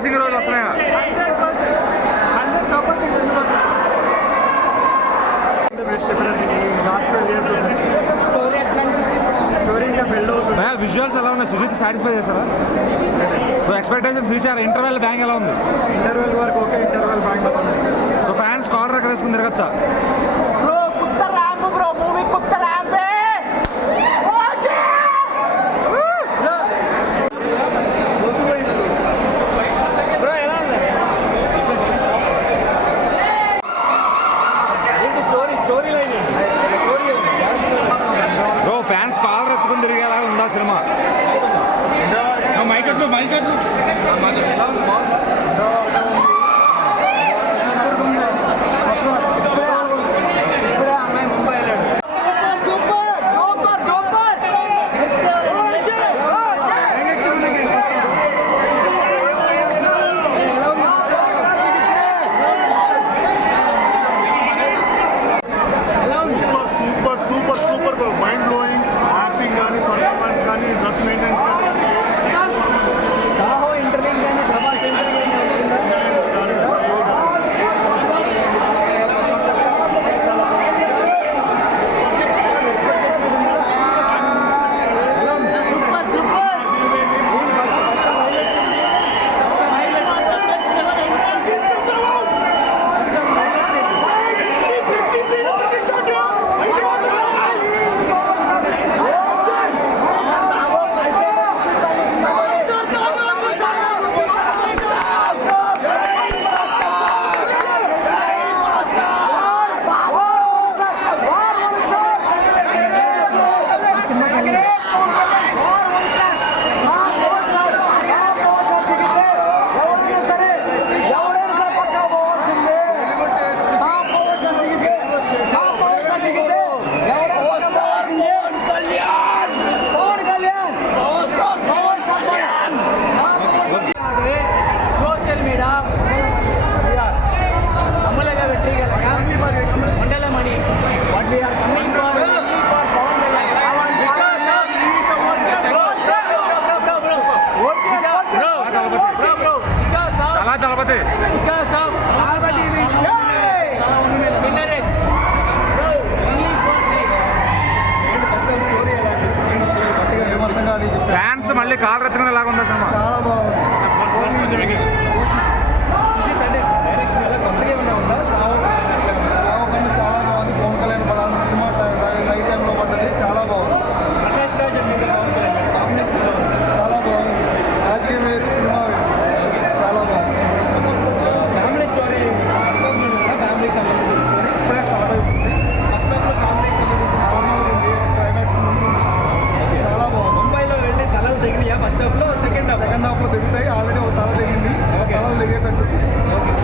గబ్బర్ సింగ్ రోజులు వస్తున్నాయా? విజువల్స్ ఎలా ఉన్నాయి? సుజిత్ సాటిస్ఫై చేస్తారా? సో ఎక్స్పెక్టేషన్స్ రీచ్ అయ్యారు. ఇంటర్వెల్ బ్యాంక్ ఎలా ఉంది? ఇంటర్వెల్ వరకు okay, interval bang. So fans collar ఎక్కడ వేసుకుని తిరగచ్చా? బ్రో ఫ్యాన్స్ కాలర్ ఎత్తుకుని తిరిగేలా ఉందా సినిమా? మైకెట్లు సూపర్ మైండ్ బ్లోయింగ్. యాక్టింగ్ కానీ, పర్ఫార్మెన్స్ కానీ, డ్రెస్ మెయింటెనెన్స్ కానీ, ఫ్యాన్స్ మళ్ళీ కాలర్ ఎత్తుకునే లాగా ఉందా సినిమా? చాలా బాగుంది. డైరెక్షన్ ఎలా కొత్తగా ఏమైనా ఉందా? సావు కన్నా చాలా బాగుంది. పవన్ కళ్యాణ్ పలానా సినిమా రైట్ టైంలో పడ్డది. చాలా బాగుంది. ప్రకాష్ రాజ్ అండి పవన్ కళ్యాణ్ కాంబినేషన్ చాలా బాగుంది. రాజకీయం వేరు, సినిమా వేరు. చాలా బాగుంది. ఫ్యామిలీ స్టోరీ ఫస్ట్ హాఫ్లో ఉందా? ఫ్యామిలీకి సంబంధించిన స్టోరీ ఇప్పుడే స్టార్ట్ అవుతుంది. ఫస్ట్ హాఫ్లో ఫ్యామిలీకి సంబంధించిన స్టోరీ ఉంది. క్లైమాక్స్ ముందు చాలా బాగుంది. ముంబైలో వెళ్ళి తలలు తగిలియా ఫస్ట్ హాఫ్లో?